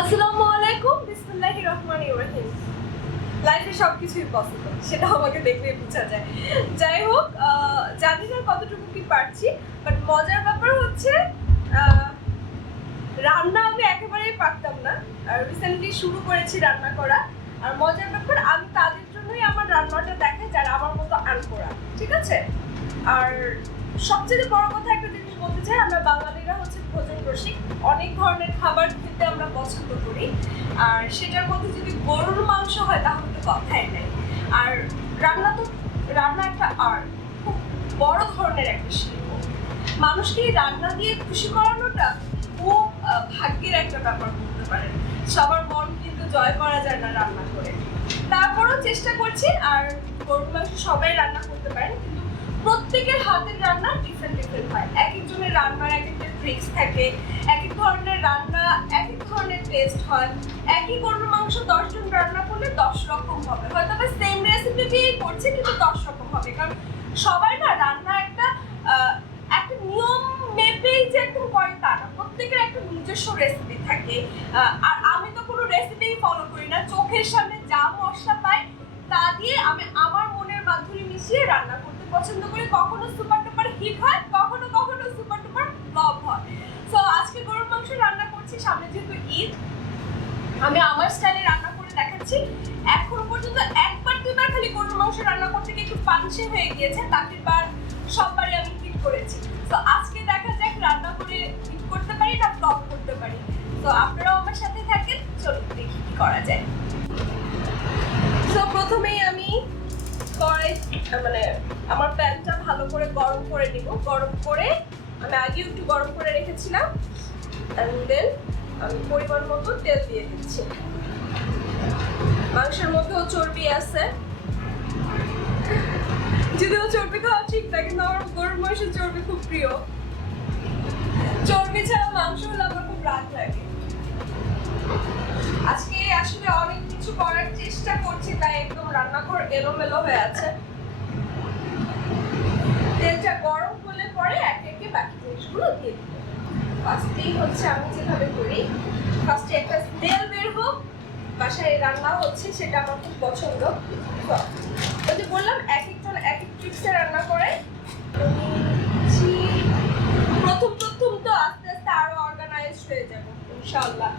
আসসালামু আলাইকুম, বিসমিল্লাহির রহমানির রহিম। লাইফে সবকিছুই পসিবল, সেটা আমাকে দেখলেই বোঝা যায়। যাই হোক, জানি না কতটুকু কি পারছি, বাট মজার ব্যাপার হচ্ছে রান্না আমি একেবারেই পারতাম না। রিসেন্টলি শুরু করেছি রান্না করা। আর মজার ব্যাপার, আমি তাদের জন্যই আমার রান্নাটা দেখে যারা আমার মতো আনকরা, ঠিক আছে? আর সবচেয়ে বড় কথা একটা জিনিস বলতে চাই, আমরা বাঙালিরা হচ্ছে ভোজন রসিক, অনেক ধরনের খাবার খেতে আমরা পছন্দ করি। আর সেটার মধ্যে যদি গরুর মাংস হয় তাহলে তো কথাই নেই। আর রান্না একটা আর্ট, খুব বড় ধরনের একটা শিল্প। মানুষকে রান্না দিয়ে খুশি করানোটা খুব ভাগ্যের একটা ব্যাপার বলতে পারেন। সবার মন কিন্তু জয় করা যায় না রান্না করে, তারপরও চেষ্টা করছি। আর গরুর মাংস সবাই রান্না করতে পারেন, কিন্তু প্রত্যেকের হাতের রান্না ডিফারেন্ট হয়। এক একজনের রান্নার এক একটা ট্রিক্স থাকে, এক এক ধরনের রান্না এক এক ধরনের টেস্ট হয়। একই গরুর মাংস 10 জন রান্না করলে 10 রকম হবে, হয়তো বা সেম রেসিপি দিয়েই করছে কিন্তু 10 রকম হবে। কারণ সবাই না রান্না একটা নিয়ম মেপেই যে একদম করে তা না, প্রত্যেকের একটা নিজস্ব রেসিপি থাকে। আর আমি তো কোনো রেসিপি ফলো করি না, চোখের সামনে যা মশলা পাই তা দিয়ে আমি আমার মনের মাধুরী মিশিয়ে রান্না করতে পছন্দ করি। কখনো সুপার টুপার হিট হয়, কখনো সুপার টুপার ফ্লপ হয়। সো আজকে গরুর মাংস রান্না করছি, সামনে যেহেতু ঈদ, আমি আমার স্টাইলে রান্না করে দেখাচ্ছি। এখন পর্যন্ত একবার দুবার খালি গরুর মাংস রান্না করতে গিয়ে একটু পানসে হয়ে গিয়েছে, বাকির বার সববারই আমি হিট করেছি। তো আজকে দেখা যাক রান্না করে হিট করতে পারি না ফ্লপ করতে পারি। তো আপনারাও আমার সাথে থাকেন, চলুন দেখি কি করা যায়। তো প্রথমেই আমি আমার প্যানটা ভালো করে গরম করে নিব। গরম করে আমি আগে একটু গরম করে রেখেছিলাম, এন্ড দেন আমি পরিমাণ মতো তেল দিয়ে দিচ্ছি। মাংসের মধ্যেও চর্বি আছে, যদিও চর্বি খাওয়া ঠিক না, কিন্তু আমার গরুর মাংসের চর্বি খুব প্রিয়। চর্বি ছাড়া মাংস হলে আমার খুব রাগ লাগে। আজকে আসলে অনেক কিছু করার চেষ্টা করছি, তাই একদম রান্নাঘর এলোমেলো হয়ে আছে। তেলটা গরম হলে পরে একে একে বাকি জিনিসগুলো দিয়ে দিব। ফার্স্টেই হচ্ছে আমি যেভাবে করি, ফার্স্টে একটা স্মেল বের হোক, বাসায় রান্না হচ্ছে সেটা আমার খুব পছন্দ। ওই যে বললাম এক একজন এক এক ট্রিক্সে রান্না করে। প্রথম তো আস্তে আস্তে আরো অর্গানাইজ হয়ে যাব ইনশাআল্লাহ।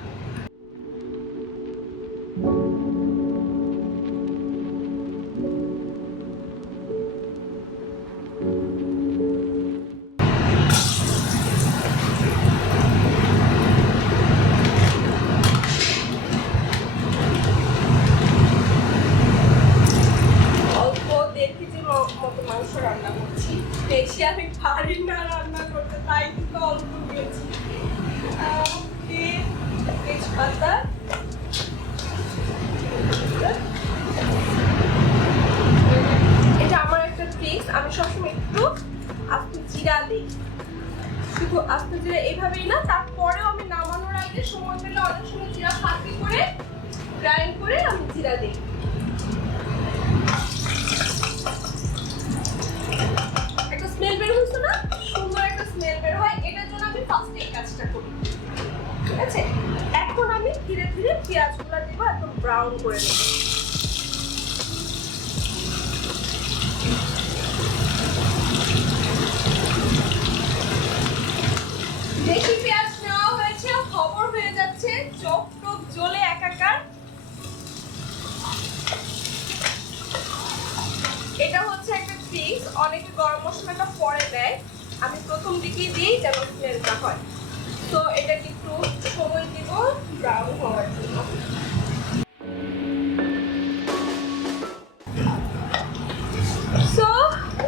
মাংস রান্না করছি, বেশি আমি পারি না রান্না করতে, তাই কিন্তু অল্প দিয়েছি। তেজপাতা, এটা আমার একটা ট্রিক্স, আমি সবসময় একটু আস্ত জিরা দিই। শুধু আস্ত জিরা এইভাবেই না, তারপরেও আমি নামানোর আগে সময় পেলে অনেক সময় জিরা ফাঁকি করে গ্রাইন্ড করে আমি জিরা দিই। একটা স্মেল বের হচ্ছে না, সুন্দর একটা স্মেল বের হয়, এটার জন্য আমি ফার্স্টে এই কাজটা করি, ঠিক আছে? এখন আমি ধীরে ধীরে পেঁয়াজগুলো দেব, একদম ব্রাউন করে নেব। বেশি পেঁয়াজ নেওয়া হয়েছে, খবর হয়ে যাচ্ছে, চোখ টোক জ্বলে একাকার। এটা হচ্ছে একটা ট্রিক্স, অনেকে গরম মশলাটা পরে দেয়, আমি প্রথম দিকেই দিই যেন স্মেলটা হয়। তো এটাকে একটু সময় দিব ব্রাউন হওয়ার জন্য। সো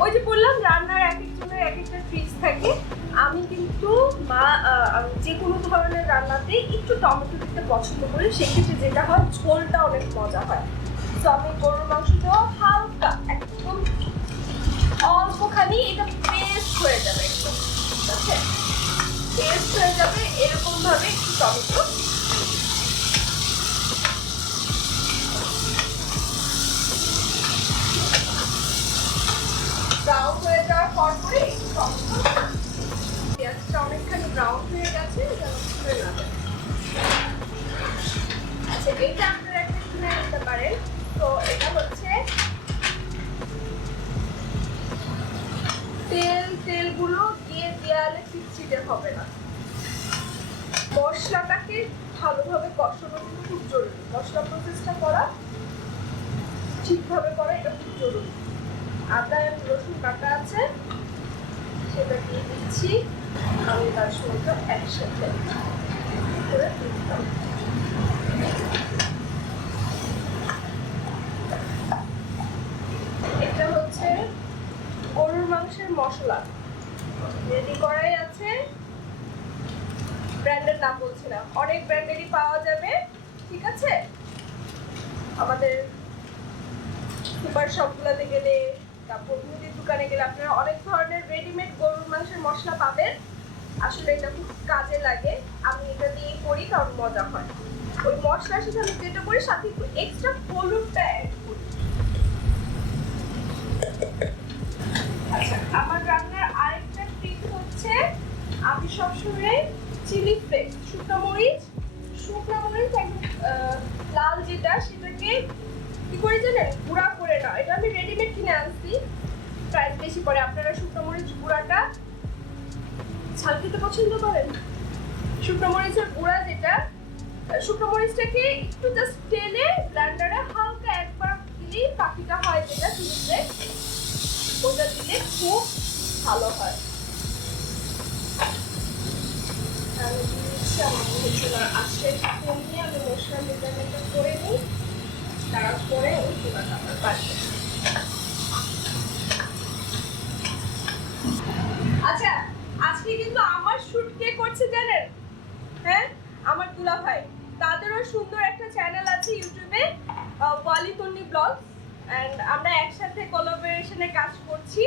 ওই যে বললাম রান্নার এক একজনের এক একটা ট্রিক্স থাকে। আমি কিন্তু যে কোনো ধরনের রান্নাতে একটু টমেটো দিতে পছন্দ করি, সেক্ষেত্রে যেটা হয় ঝোলটা অনেক মজা হয়। তো আমি গরুর মাংসটাও হালকা একদম অল্পখানি, এটা পেস্ট হয়ে যাবে একদম, ঠিক আছে? পেস্ট হয়ে যাবে এরকম ভাবে একটু টমেটো ব্রাউন হয়ে যাওয়ার পর একটু টমেটো পেঁয়াজটা অনেকখানি ব্রাউন হয়ে গেছে, যেন পুড়ে না যায়। আচ্ছা, এটা আপনারা একটা কিনে নিতে পারেন। তো এটা হচ্ছে তেলগুলো দিয়ে দেয়ালে চিটচিটে হবে না। মশলাটাকে ভালোভাবে কষানো খুব জরুরি। মশলা প্রসেসটা করা ঠিকভাবে করা এটা খুব জরুরি। আদা রসুন কাটা আছে, সেটা দিয়ে দিচ্ছি। আমি তার সঙ্গে একসাথে করে দিচ্ছি। এটা হচ্ছে গরুর মাংসের মশলা রেডি করাই আছে। ব্র্যান্ডের নাম বলছি না, অনেক ব্র্যান্ডেরই পাওয়া যাবে, ঠিক আছে? আমাদের সুপার শপগুলোতে গেলে, তারপর মুদির দোকানে গেলে আপনারা অনেক ধরনের রেডিমেড গরুর মাংসের মশলা পাবেন। আসলে এটা খুব কাজে লাগে। আমি এটা দিয়ে করি কারণ মজা হয়। ওই মশলার সাথে আমি যেটা করি, সাথে একটু এক্সট্রা হলুদটা অ্যাড করি। আচ্ছা, আমার রান্নার আরেকটা ট্রিক হচ্ছে আমি সবসময় চিলি ফ্লেক্স, শুকনো মরিচ একদম লাল যেটা, সেটাকে কি করে জানেন, গুঁড়া করে না। এটা আমি রেডিমেড কিনে আনছি, প্রাইস বেশি পড়ে। আপনারা শুকনো মরিচ গুঁড়াটা ঝাল খেতে পছন্দ করেন? শুকনো মরিচের গুঁড়া যেটা, শুকনো মরিচটাকে একটু জাস্ট টেনে ব্লেন্ডারে হালকা একবার দিলেই পাখিটা হয়, যেটা চিলিতে ওটা দিলে খুব ভালো হয়। আমার মশলার আঁচটা কমিয়ে আমি মশলা মেজারমেন্টটা করে নিই, তারপরে ওই চুলাটা আমার বাড়বে। আচ্ছা, আজকে কিন্তু আমার শুট কে করছে জানেন? হ্যাঁ, আমার দুলা ভাই। তাদেরও সুন্দর একটা চ্যানেল আছে ইউটিউবে, ওয়ালিতন্নি ব্লগস, এন্ড আমরা একসাথে কোলাবোরেশনে কাজ করছি।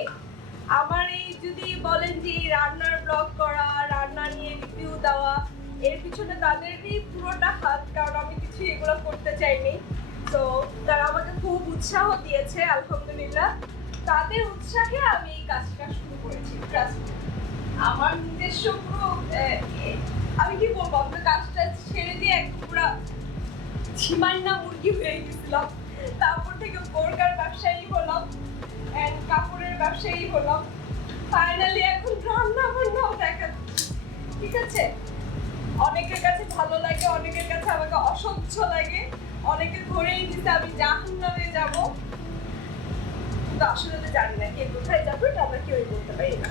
আমার এই যদি বলেন যে রান্নার ব্লগ করা, রান্না নিয়ে রিভিউ দেওয়া, এর পিছনে তাদেরই পুরোটা হাত, কারণ আমি কিছু এগুলো করতে চাইনি। তো তারা আমাকে খুব উৎসাহ দিয়েছে, আলহামদুলিল্লাহ। তাদের উৎসাহে আমি এই কাজটা শুরু করেছি। আমার নিজস্ব পুরো আমি কি বলবো, আপনার কাজটা ছেড়ে দিয়ে একদম পুরো ঝিমাইনা মুরগি হয়ে গেছিলাম। তারপর থেকে বোরকার ব্যবসায়ী হলাম, এন্ড কাপড়ের ব্যবসায়ী হলাম। ফাইনালি এখন রান্না বান্নাও দেখা, ঠিক আছে? অনেকের কাছে ভালো লাগে, অনেকের কাছে আমাকে অসহ্য লাগে, অনেকে ধরেই দিতে আমি জাহান্নামে যাব। কিন্তু আসলে তো জানি না কে কোথায় যাবো, এটা আমরা কেউই বলতে পারি না।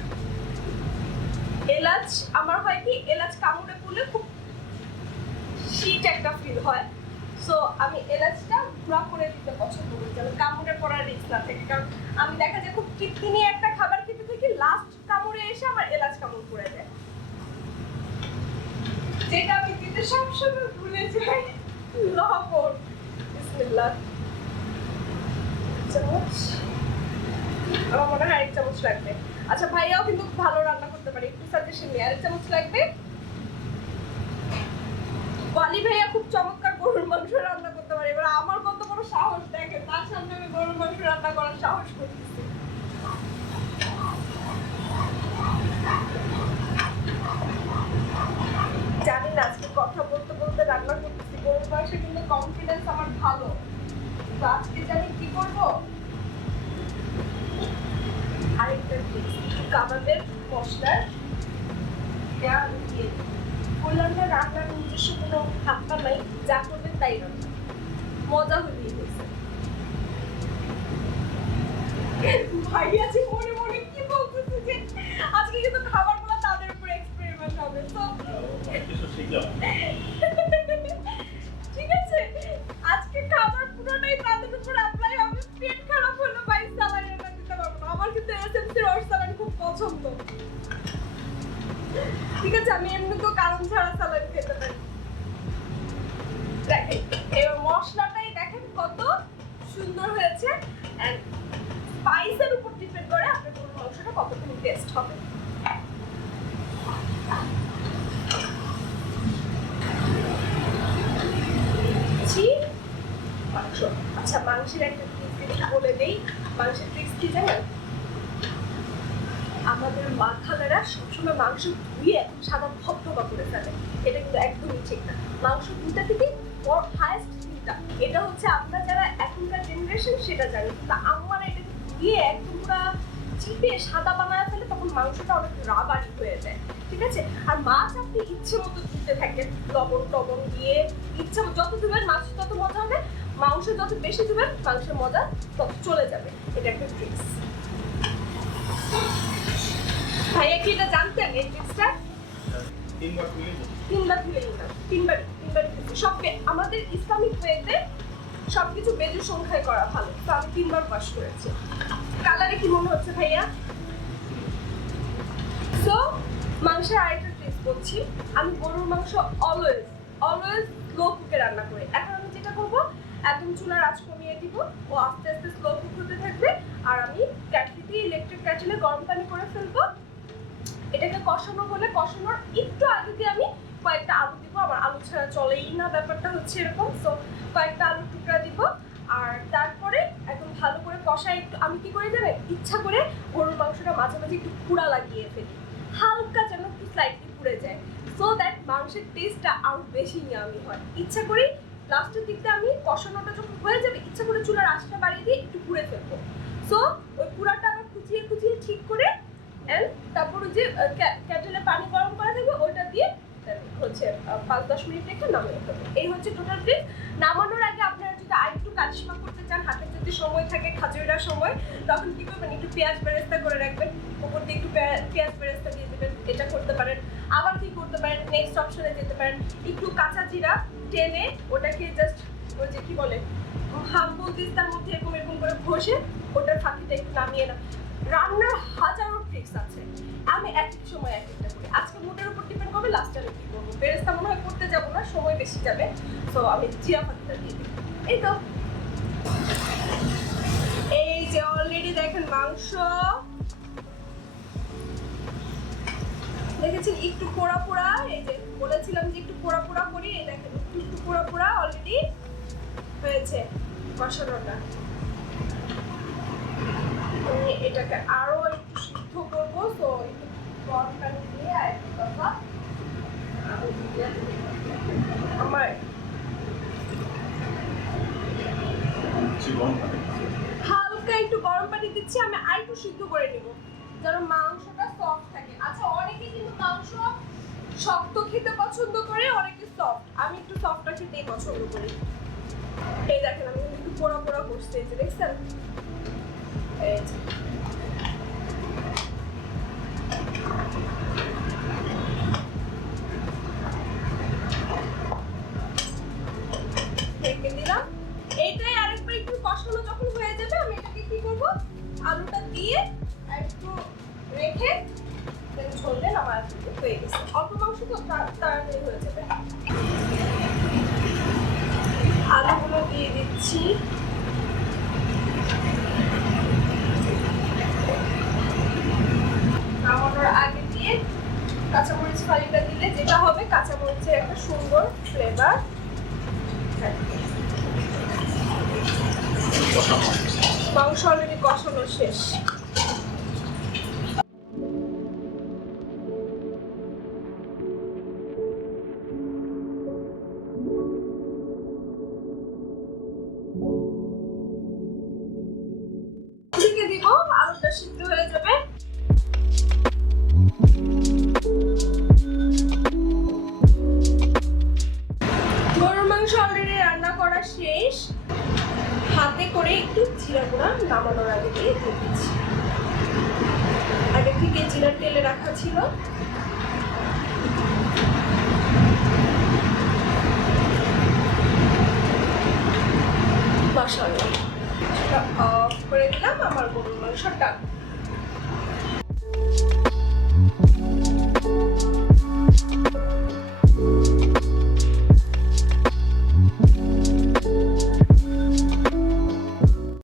এলাচ, আমার হয় কি, এলাচ কামড়ে পড়লে খুব শীত একটা ফিল হয়। সো আমি এলাচটা গুঁড়া করে দিতে পছন্দ করি, যেন কামড়ে পড়ার রিস্ক না থাকে। কারণ আমি দেখা যায় খুব তৃপ্তি একটা খাবার খেতে থাকি, লাস্ট কামড়ে এসে আমার এলাচ কামড় পড়ে যায়, যেটা আমি দিতে সবসময় ভুলে যাই। লবণ, বিসমিল্লাহ, চামচ, আমার মনে হয় 1 চামচ লাগবে। আচ্ছা, ভাইয়াও কিন্তু ভালো রান্না করতে পারে, একটু সাজেশন নিয়ে 1 চামচ লাগবে। ওয়ালি ভাইয়া খুব চমৎকার গরুর মাংস রান্না করতে পারে। এবার আমার কত বড় সাহস দেখেন, তার সামনে আমি গরুর মাংস রান্না করার সাহস করতেছি। জানি না আজকে কথা বলতে বলতে রান্না করতেছি, গরুর মাংসে কিন্তু কনফিডেন্স আমার ভালো। তো আজকে জানি কি করবো। আরেকটা কাবাবের মশলার বললাম না, রান্নার নিজস্ব কোনো হাতটা নাই, যা করবেন তাই রান্না, মজা হয়ে গেছে। ভাইয়া যে মনে মনে কি বলতেছে যে আজকে কিন্তু খাবারগুলো তাদের উপর এক্সপেরিমেন্ট হবে। তো ঠিক আছে, আজকে খাবার পুরোটাই তাদের উপর অ্যাপ্লাই হবে। পেট খারাপ হলো ভাই, স্যালাড এনে দিতে পারবো না। আমার কিন্তু এসএমসি রস স্যালাড খুব পছন্দ, ঠিক আছে? আমি এমনি তো কারণ ছাড়া স্যালাড খেতে পারি। দেখেন এবার মশলাটাই দেখেন কত সুন্দর হয়েছে, এন্ড স্পাইসের উপর ডিপেন্ড করে আপনার গরুর মাংসটা কতখানি টেস্ট হবে। মাংস, আচ্ছা মাংসের একটা ট্রিক্স বলে দেই। মাংসের ট্রিক্স কি জানেন? আমাদের মা খালারা সবসময় মাংস ধুয়ে একদম সাদা ধবধবা করে ফেলে, এটা কিন্তু একদমই ঠিক না। মাংস 2টা থেকে হাইয়েস্ট 3টা, এটা হচ্ছে আমরা যারা এখনকার জেনারেশন সেটা জানি, কিন্তু আমরা এটা ধুয়ে একদম পুরো চিপে সাদা বানায় ফেলে, তখন মাংসটা অনেক রাবারি হয়ে যায়, ঠিক আছে? আর মাছ আপনি ইচ্ছে মতো ধুতে থাকেন, লবণ টবণ দিয়ে ইচ্ছা যত ধুবেন মাছ তত মজা হবে, মাংস যত বেশি ধুবেন মাংসের মজা তত চলে যাবে। এটা একটা ট্রিক্স। ভাইয়া কি এটা জানতেন এই ট্রিক্সটা? তিনবার ধুলে নিলাম, তিনবার সব আমাদের ইসলামিক ওয়েতে সবকিছু বেজুর সংখ্যায় করা ভালো, তো আমি 3বার ওয়াশ করেছি। কালারে কি মনে হচ্ছে ভাইয়া? সো মাংসের আরেকটা ট্রিক্স বলছি, আমি গরুর মাংস অলওয়েজ স্লো কুকে রান্না করি। এখন আমি যেটা করবো, একদম চুলার আঁচ কমিয়ে দিব, ও আস্তে আস্তে স্লো কুক হতে থাকবে, আর আমি ক্যাটলিতে ইলেকট্রিক ক্যাটেলে গরম পানি করে ফেলবো। এটাকে কষানো হলে কষানোর একটু আগে দিয়ে আমি কয়েকটা আলু দিব, আমার আলু ছাড়া চলেই না, ব্যাপারটা হচ্ছে এরকম। সো কয়েকটা আলুর টুকরা দিব, আর তারপরে একদম ভালো করে কষাই। একটু আমি কি করি জানেন, ইচ্ছা করে গরুর মাংসটা মাঝে মাঝে একটু পুড়া লাগিয়ে ফেলি, হালকা যেন একটু স্লাইটলি পুড়ে যায়, সো দ্যাট মাংসের টেস্টটা আরো বেশি ইয়ামি হয়। ইচ্ছা করি লাস্টের দিকটা আমি কষানোটা যখন হয়ে যাবে, ইচ্ছা করে চুলার আঁচটা বাড়িয়ে দিয়ে একটু পুড়ে ফেলবো। সো ওই পুরাটা আবার কুচিয়ে ঠিক করে তারপর ওই যে ক্যাটেলে পানি গরম করা থাকবে ওইটা দিয়ে হচ্ছে 5-10 মিনিট রেখে নামিয়ে ফেলবো। এই হচ্ছে টোটাল ট্রিক। নামানোর আগে আপনারা যদি আরেকটু কালিশমা করতে চান, হাতে যদি সময় থাকে, খাজুরিরা সময়, তখন কি করবেন, একটু পেঁয়াজ বেরেস্তা করে রাখবেন, উপর দিয়ে একটু পেঁয়াজ বেরেস্তা দিয়ে দেবেন, এটা করতে পারেন। আবার কি করতে পারেন, নেক্সট অপশনে যেতে পারেন, একটু কাঁচা জিরা টেনে ওটাকে জাস্ট ওই যে কি বলে হাম্বুল দিস্তার মধ্যে এরকম করে ঘষে ওটার ফাঁকিটা একটু নামিয়ে না। রান্নার হাজারো ট্রিক্স আছে, আমি এক এক সময় এক একটা করি। আজকে মুডের উপর ডিপেন্ড করবে লাস্টে আমি কি করবো। বেরেস্তা মনে হয় করতে যাবো না, সময় বেশি যাবে, তো আমি জিরা ফাঁকিটা দিয়ে দিই। এই তো এই যে অলরেডি দেখেন মাংস দেখেছেন একটু পোড়া পোড়া, এই যে বলেছিলাম যে একটু পোড়া পোড়া করি, এই দেখেন একটু পোড়া পোড়া অলরেডি হয়েছে কষানোটা। এটাকে আরো একটু সিদ্ধ করবো, তো একটু গরম পানি দিয়ে আরেকটু কথা আমার হালকা একটু গরম পানি দিচ্ছি, আমি আর একটু সিদ্ধ করে নিব যেন মাংসটা সফট থাকে। আচ্ছা, অনেকে কিন্তু মাংস শক্ত খেতে পছন্দ করে, অনেকে সফট, আমি একটু সফটটা খেতেই পছন্দ করি। এই দেখেন আমি একটু পোড়া পোড়া করছি, এই যে দেখছেন, এই যে ঢেকে দিলাম। এইটাই আরেকবার একটু কষানো যখন হয়ে যাবে, আমি এটাকে কি করবো, আলুটা দিয়ে একটু রেখে ঝোল দেন, আমার হয়ে গেছে। অল্প মাংস তো তাড়াতাড়ি হয়ে যাবে। আলুগুলো দিয়ে দিচ্ছি, নামানোর আগে দিয়ে কাঁচামরিচ ফালিটা দিলে যেটা হবে, কাঁচামরিচের একটা সুন্দর ফ্লেভার। মাংস অলরেডি কষানো শেষ। দিব, আলুটা সিদ্ধ হয়ে যাবে। গরুর মাংস অলরেডি রান্না করা শেষ। হাতে করে একটু জিরা গুঁড়া নামানোর আগে দিয়ে দিচ্ছি, আগে থেকে জিরার তেলে রাখা ছিল। মাশাআল্লাহ, অফ করে দিলাম, আমার গরুর মাংসটা